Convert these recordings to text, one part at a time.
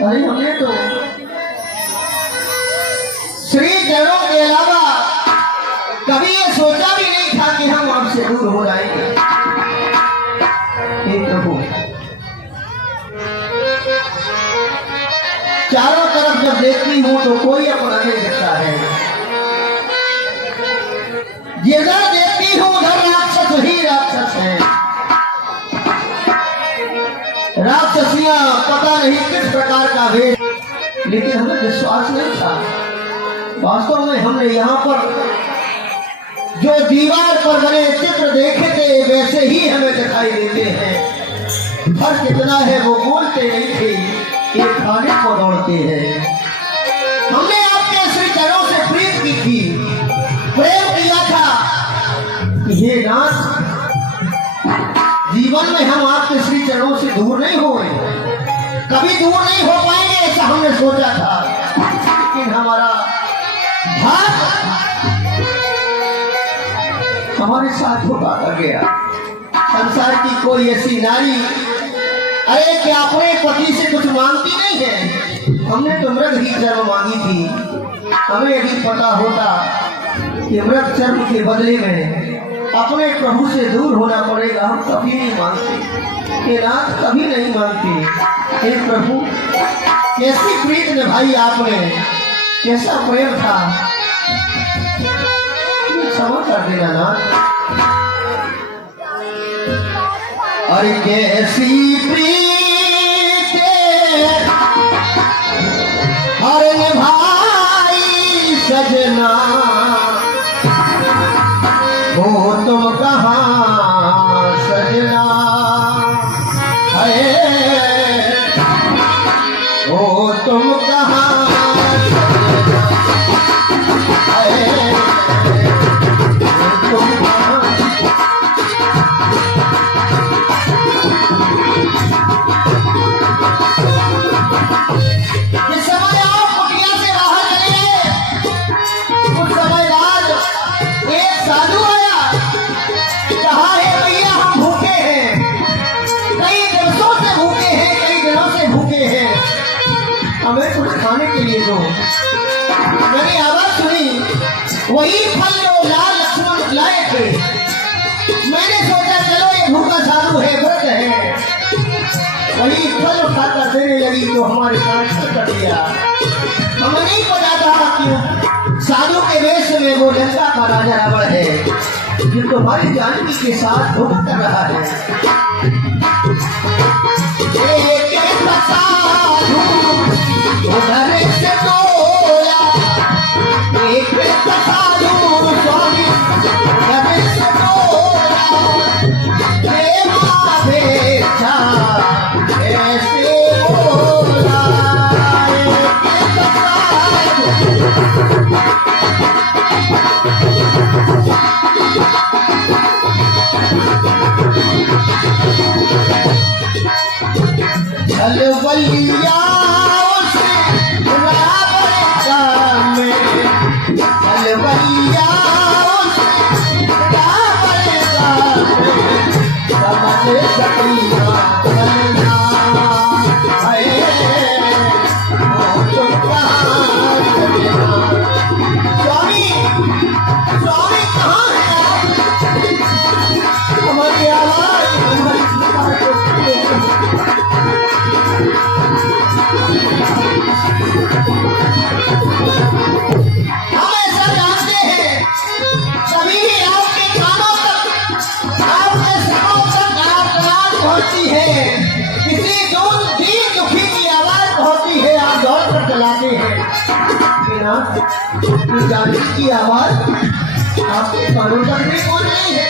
अरे हमने तो श्री चरणों के अलावा कभी ये सोचा भी नहीं था कि हम आपसे दूर हो जाएंगे। हे प्रभु, चारों तरफ जब देखती हूँ तो कोई अपना नहीं दिखता है। जिधर देखती हूँ उधर राक्षस ही राक्षस है। राक्षसियां पता नहीं किस प्रकार का भेद, लेकिन हमें विश्वास नहीं था। वास्तव में हमने यहाँ पर जो दीवार पर बने चित्र देखे थे वैसे ही हमें दिखाई देते हैं। फर्क कितना है वो बोलते नहीं थे, ये खाने को दौड़ते हैं। हमने आपके श्री चरणों से प्रीत की थी, प्रेम किया था कि हे नाथ, जीवन में हम आपके श्री चरणों से दूर नहीं हुए, कभी दूर नहीं हो पाएंगे ऐसा हमने सोचा था। लेकिन हमारा भाग हमारे साथ धोखा कर गया। संसार की कोई ऐसी नारी, अरे क्या अपने पति से कुछ मांगती नहीं है? हमने तो मृग ही जन्म मांगी थी। हमें यदि पता होता कि मृग जन्म के बदले में अपने प्रभु से दूर होना पड़ेगा, हम कभी नहीं मांगते। हे नाथ, कभी नहीं मांगते। हे प्रभु, कैसी प्रीत निभाई आपने, कैसा प्रेम था, क्षमा कर देना नाथ। अरे कैसी प्रीत हर निभाई सजना, हो तुम कहाँ सजना है, हो तुम कहाँ है, तुम कहाँ। इस समय आप कुटिया से बाहर चले, कुछ समय बाद एक साधु आया, कहा है भैया हम भूखे हैं, कई दिवसों से भूखे हैं, कई दिनों से भूखे हैं, हमें कुछ खाने के लिए दो। मैंने आवाज सुनी, वही फल जो लाल लक्ष्मण लाए थे। मैंने सोचा चलो ये भूखा साधु है, व्रत है, वही फल उठाकर देने लगी तो हमारे साथ कर दिया। हमें नहीं पता था कि साधु के वेश में वो लंका का राजा रावण है, जो तुम्हारी जानकी के साथ धोखा कर रहा है। एक साधु उधर से तोड़ा, एक साधु स्वामी उधर से तोड़ा, प्रेमा भेजा ऐसे बोला। छलवलिया छलवलिया समझ सकिया चलना है, तुम कहाँ चलना। स्वामी, स्वामी कहाँ है? हमारी आवाज हम ऐसा जानते हैं, सभी आपके कानों तक, आपके सरों तक आवाज पहुंचती है। किसी दीन दुखी की आवाज पहुंचती है, आप दौड़ कर चलाते हैं। जानकी की आवाज आपके कानों तक भी पहुंच रही है।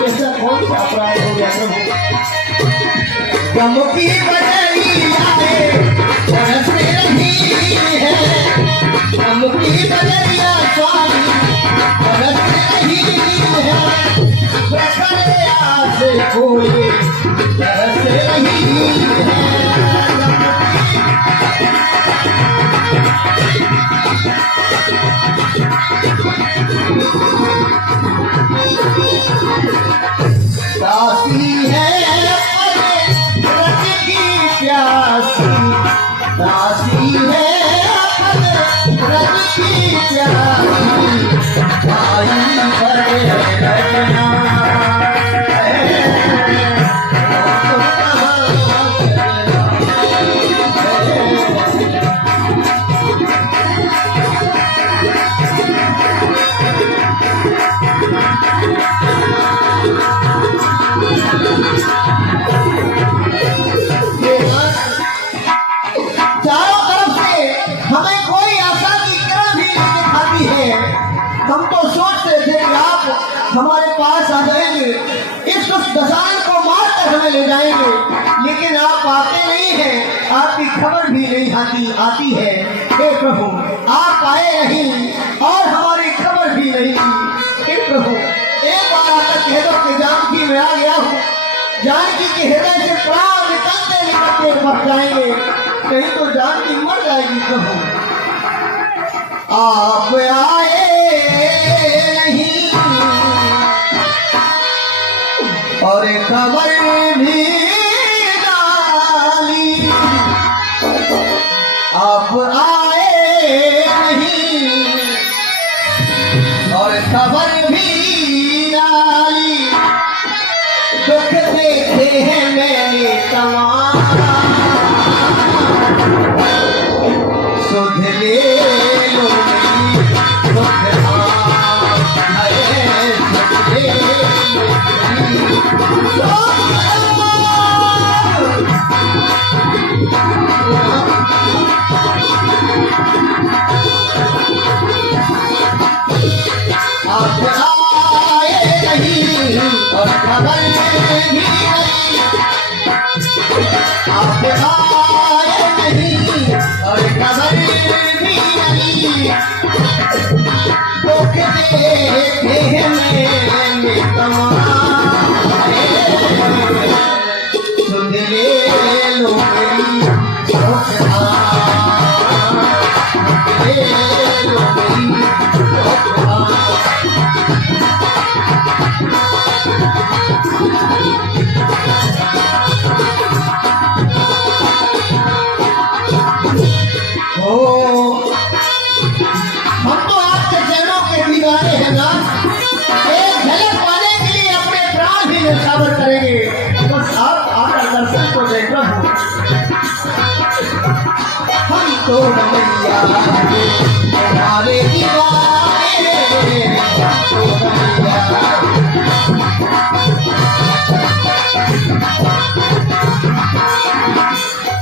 ऐसा कौन सा अपराध हो गया प्रभु? गम की बदलिया बरस रही है, गम की बदलिया स्वामी बरस रही है, प्रखर आस कोई बरस रही है। दासी है व्रत की प्यास दासी है अपन रज की प्यारी आई बड़े रचना हम तो सोचते थे कि आप हमारे पास आ जाएंगे, इस दशान को मार कर हमें ले जाएंगे, लेकिन आप आते नहीं हैं, आपकी खबर भी नहीं आती है। हे प्रभु, आप आए नहीं और हमारी खबर भी नहीं। हे प्रभु, एक बार आकर कह दो कि जानकी में आ गया हूँ, जानकी के हृदय से प्राण निकलते निकलते मर जाएंगे, कहीं तो जानकी मर जाएगी। प्रभु, आप आए नहीं और खबर भी डाली, आप आए नहीं और खबर भी डाली, दुख देखे हैं मैंने तमाम, सुध ले लो आप आए नहीं और खबर भी नहीं, आप आए नहीं और खबर भी नहीं, दुख देखे हैं मैंने तमाम, सुन ले लो मेरी रोकना, ले लो मेरी रोकना। हम तो आपके चरणों के दीवाने हैं ना, एक झलक पाने के लिए अपने प्राण भी न्यौछावर करेंगे, बस आप आपका दर्शन को देख रहा हूँ। हम तो रमैया तुम्हारे दीवाने, तो रमैया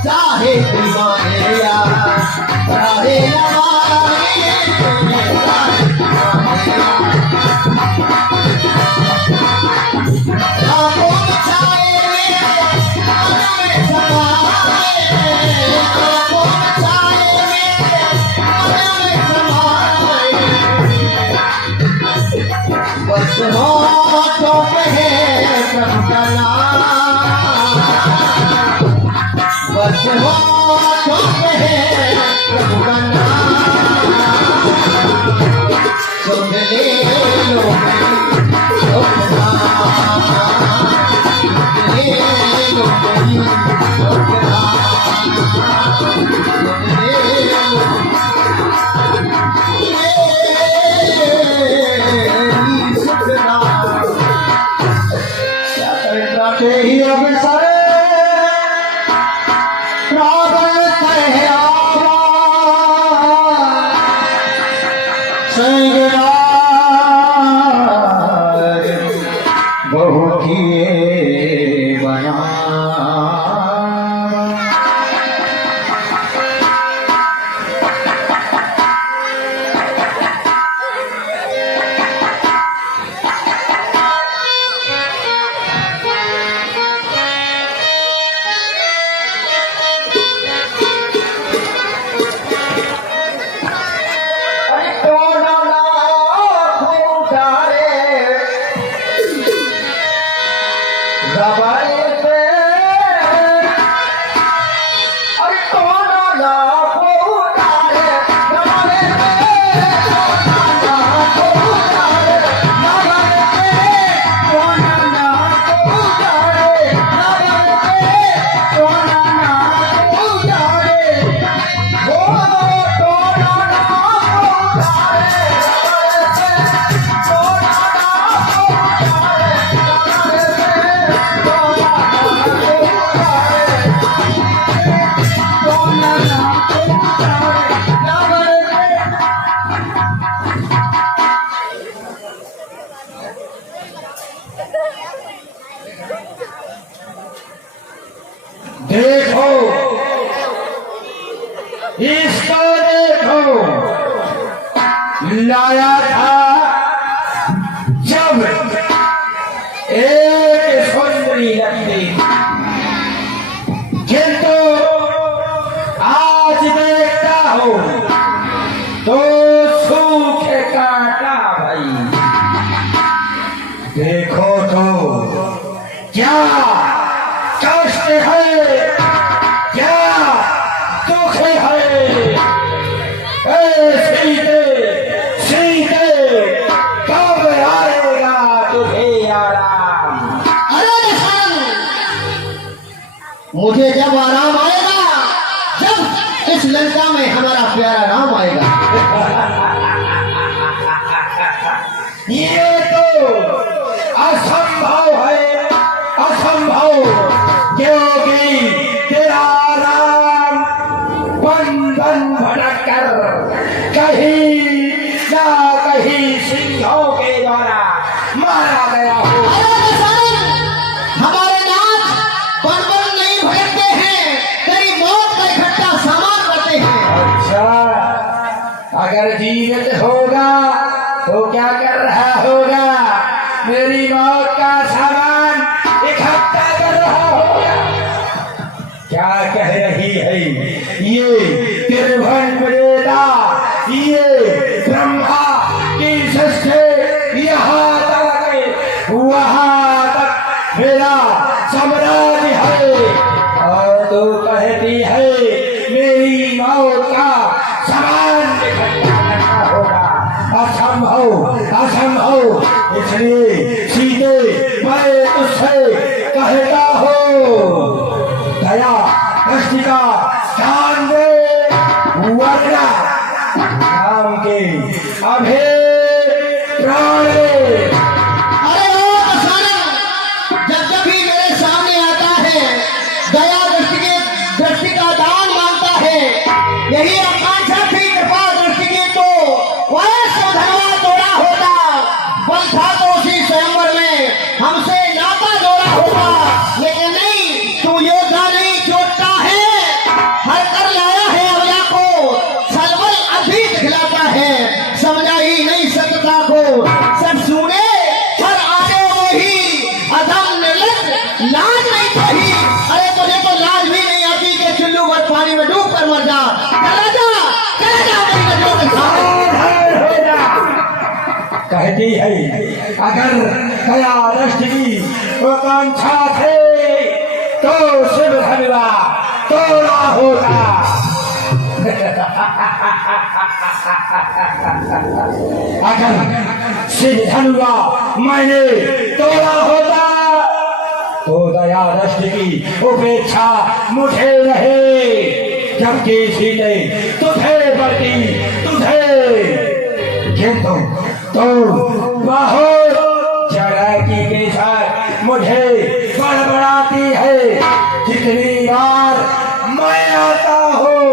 चाहे दीवाने या चाहे बस होठों पे है प्रभु का नाम, बस होठों पे है प्रभु का नाम, सुन ले लो मेरी रोकना, सुन ले लो मेरी रोकना, सुन ले लो ही अवसर बहु किए बना इस लंका में हमारा प्यारा राम आएगा। ये तो असंभव है, असंभव, क्योंकि तेरा राम बंधन भटक कर कहीं ना कहीं सिंहों के द्वारा मारा गया हो। अरे दशरथ, हमारे नाथ बन नहीं भटकते हैं, तेरी मौत का इकट्ठा सामान करते हैं। अच्छा, अगर जीवित होगा तो क्या कर रहा होगा? मेरी मौत का सामान इकट्ठा कर रहा होगा। क्या कह रही है ये त्रिभुवन विजेता, ये ब्रह्मा की सृष्टि, यहाँ तक वहाँ तक मेरा साम्राज्य है, और तू कहती है मेरी मौत का सामान इकट्ठा करना होगा। असंभव, असंभव। इसलिए सीधे मैं तुझसे कहता हूँ, दया दृष्टि का ध्यान दे, वरना राम के अभे प्राण दे। अरे ओ दशरथ, जब भी मेरे सामने आता है, दया दृष्टि का दान मांगता है, यही आकांक्षा थी कृपा दृष्टि की तो वह धनवा तोड़ा होता, बल था तो उसी स्वयंवर में हमसे नाता जोड़ा होता, लेकिन नहीं, तू योद्धा नहीं जोड़ता है, हर कर लाया है अवला को, सलबल अभी दिखलाता है, समझा ही नहीं सत्यता को, सब सुने हर आने में ही अधम निर्लज लाज नहीं कही। अरे तुझे तो लाज भी नहीं आती कि चुल्लू भर पानी में डूब कर मर जा। चला जा मेरी नजरों के सामने। हो जा। कहती है अगर दया दृष्टि की आकांक्षा थे तो शिव धनुआ तोड़ा होता। अगर शिव धनुआ मैंने तोड़ा होता तो दया दृष्टि की उपेक्षा मुझे रहे, जबकि सीते तुझे बढ़ती, तुझे किंतु तो बहुत चालाकी के साथ मुझे बड़बड़ाती है। जितनी बार मैं आता हूँ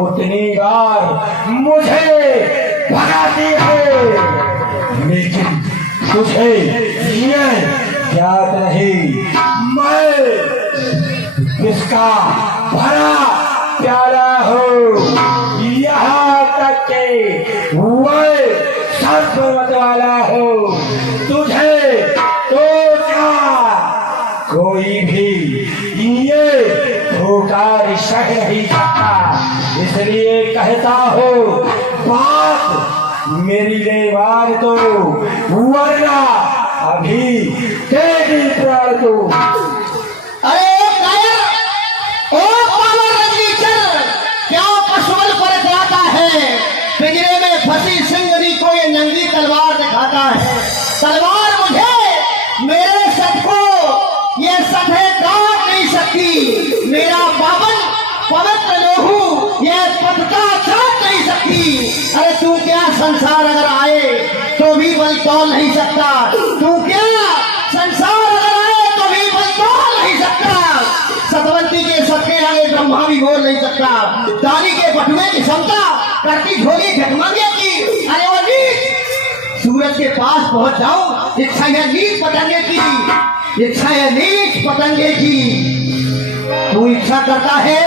उतनी बार मुझे भगाती है, लेकिन तुझे ये याद नहीं मैं किसका भरा प्यारा हो, यहाँ तक के वह सर्वमत वाला हो। तुझे तो क्या कोई भी ये धोखा सह नहीं सकता, इसलिए कहता हो बात मेरी ले मार दो, वरना अभी तेरी प्राण दो। अरे कायर, ओ पावर रंगी चल, क्या पशुबल पर जाता है, पिंजरे में फंसी सिंगरी को ये नंगी तलवार दिखाता है। तलवार मुझे मेरे सत को ये सधे काट नहीं सकती, मेरा पावन पवित्र लोहू ये पटका काट नहीं सकती। अरे तू क्या संसार अगर आए तो भी बल तोल नहीं सकता, तू क्या संसार अगर आए तो भी बल तोल नहीं सकता। सतवंती के सबके आगे ब्रह्मा भी बोल नहीं सकता, दानी के बटुए की क्षमता करती झोली झकमंगे की। अरे वो नीच सूरज के पास पहुंच जाऊं, इच्छा है नीच पतंगे की, इच्छा है नीच पतंगे की। तू इच्छा करता है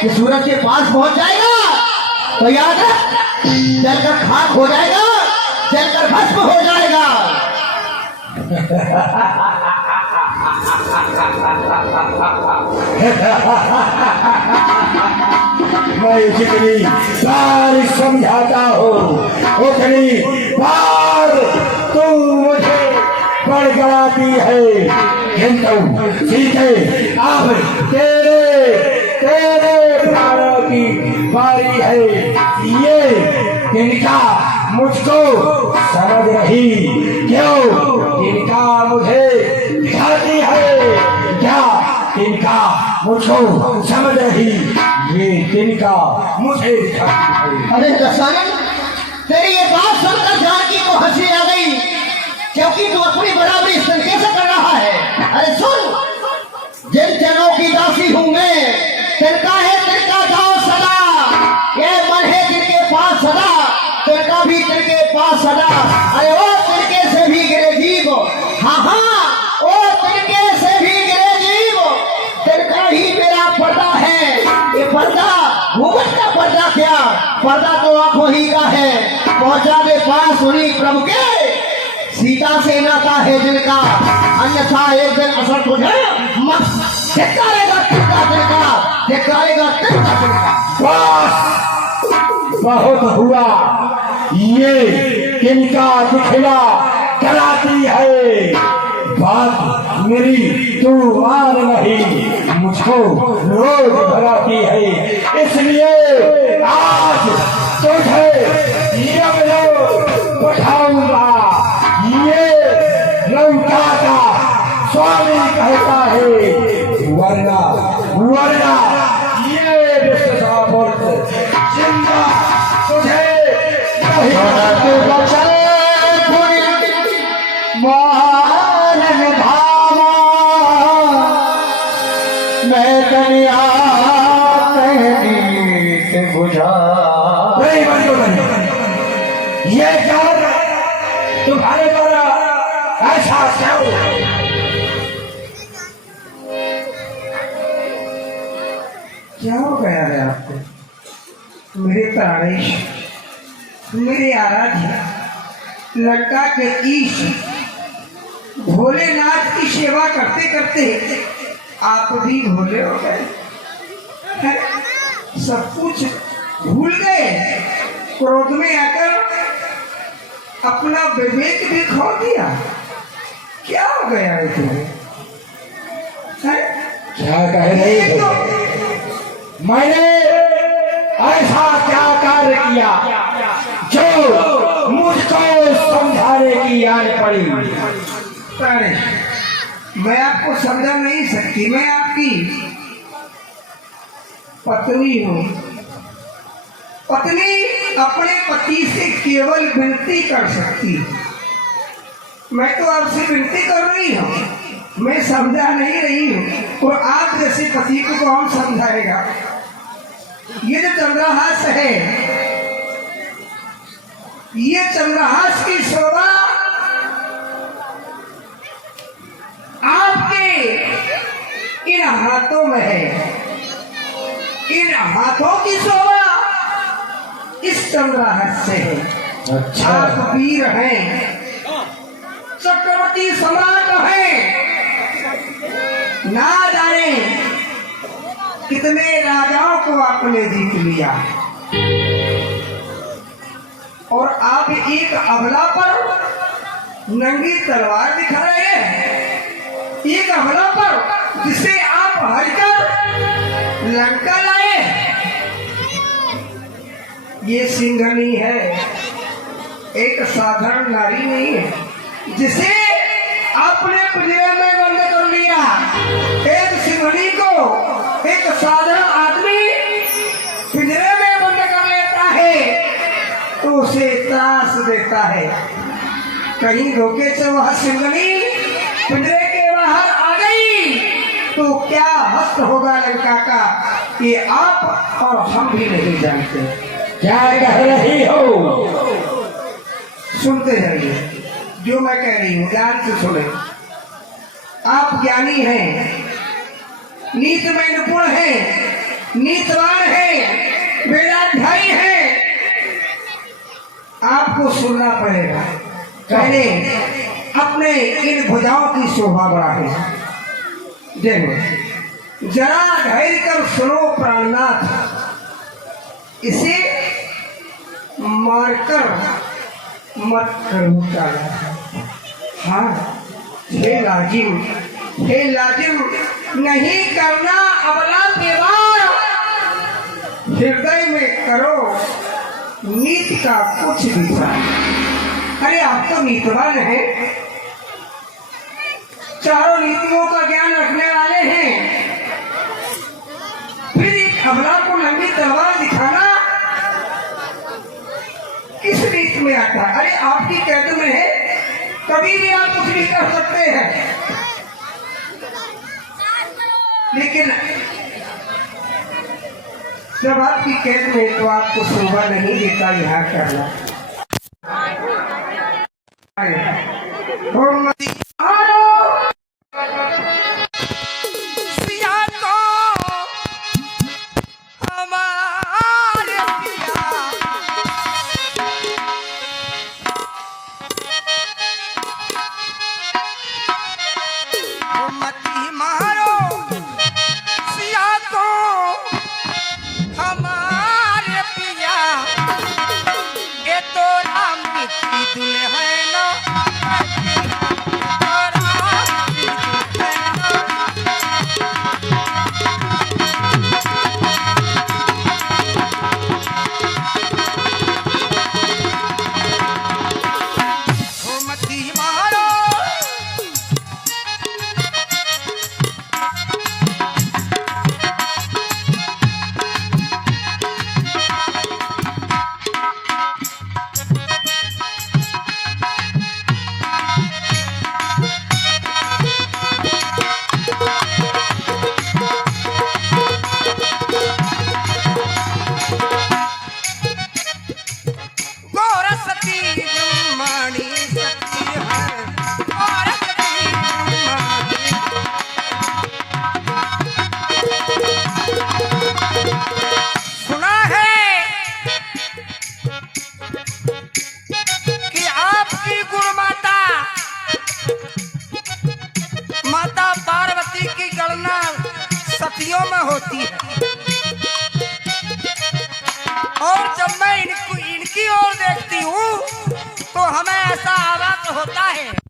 कि सूरज के पास पहुंच जाएगा तो याद रख, जलकर खाक हो जाएगा, जलकर भस्म हो जाएगा। मैं जितनी बार समझाता हूँ उतनी बार तू मुझे बड़गड़ाती है, किंतु सीधे अब तेरे प्राणों की बारी है। ये इनका मुझको समझ रही क्यों, इनका मुझे दिखाती है क्या, इनका मुझको समझ रही ये तिनका मुझे दिखाती है। अरे दशानन, तेरी ये बात सुनकर जानकी को हंसी आ गई, क्योंकि तू अपनी बराबरी इस तरीके से कर रहा है। अरे सुन, जिन जनों की दासी हूं मैं, तिनका है तिनका जाओ सदा, ये मन है जिनके पास सदा, तिनका भी तिनके पास सदा। अरे वो तिनके से भी गिरे जीव, हाँ हाँ वो तिनके से भी गिरे जीव, तिनका ही मेरा पर्दा है। ये पर्दा घूंघट का पर्दा क्या, पर्दा तो आंखों ही का है। पहुंचा दे पास उन्हीं प्रभु के, सीता से नाता है जिनका, अन्यथा एक दिन असर तुझे धिक्कारेगा तिनका तिनका, धिक्कारेगा तिनका तिनका। बस बहुत हुआ, ये तिनका दिखला कराती है बात मेरी, तू मान नहीं, मुझको रोज भराती है। इसलिए आज तुझे यमलोक पठाऊंगा। ये लंका का स्वामी कहता है, वरना वरना ये विश्वासमूर्त जिंदा तुझे मारन धामा, मैं कन्या कहनी बुझा। ये कर तुम्हारे द्वारा ऐसा क्यों? क्या हो गया है आपको? मेरे प्राणेश, मेरे आराध्य, लंका के ईश भोलेनाथ की सेवा करते करते आप भी भोले हो गए, सब कुछ भूल गए, क्रोध में आकर अपना विवेक भी खो दिया। क्या हो गया है तुम्हें? क्या कह रही हो? मैंने ऐसा क्या कार्य किया जो मुझको समझाने की आन पड़ी? मैं आपको समझा नहीं सकती, मैं आपकी पत्नी हूँ। पत्नी अपने पति से केवल विनती कर सकती। मैं तो आपसे विनती कर रही हूँ, मैं समझा नहीं रही हूँ, और आप जैसे पति को कौन समझाएगा? ये जो चंद्रहास है, ये चंद्रहास की शोभा आपके इन हाथों में है। इन हाथों की शोभा इस चंद्रहास से है। अच्छा। आप वीर हैं, चक्रवर्ती सम्राट हैं, ना जाने कितने राजाओं को आपने जीत लिया, और आप एक अबला पर नंगी तलवार दिखा रहे हैं। एक अबला पर जिसे आप हरकर लंका लाए। ये सिंघनी है, एक साधारण नारी नहीं है जिसे आपने पिंजरे में बंद कर लिया। एक सिंघनी को एक साधारण आदमी पिंजरे में बंद कर लेता है तो उसे त्रास देता है। कहीं धोखे से वह सिंघनी पिंजरे के बाहर आ गई तो क्या हस्त होगा लंका का, ये आप और हम भी नहीं जानते। क्या कह रही हो? सुनते जाइए, जो मैं कह रही हूँ ध्यान से सुने। आप ज्ञानी हैं, नीत में निपुण हैं, नीतवान हैं, वेदाध्यायी हैं, आपको सुनना पड़ेगा। पहले अपने इन भुजाओं की शोभा बढ़ाएं। देखो, जरा धैर्य कर सुनो प्राणनाथ, इसे मारकर मत करो। हाँ, हे लाजिम, हे लाजिम, नहीं करना अबला व्यवहार, हृदय में करो नीति का कुछ विचार। अरे आप तो नीतिवान हैं, चारों नीतियों का ज्ञान रखने वाले हैं, फिर एक अबला को तलवार दिखाना किस रीत में आता है? अरे आपकी कैद में है, कभी भी आप कुछ भी कर सकते हैं, लेकिन जब आपकी कैद में तो आपको शोभा नहीं देता यहाँ करना। सतियों में होती है, और जब मैं इनकी ओर देखती हूँ तो हमें ऐसा आभास होता है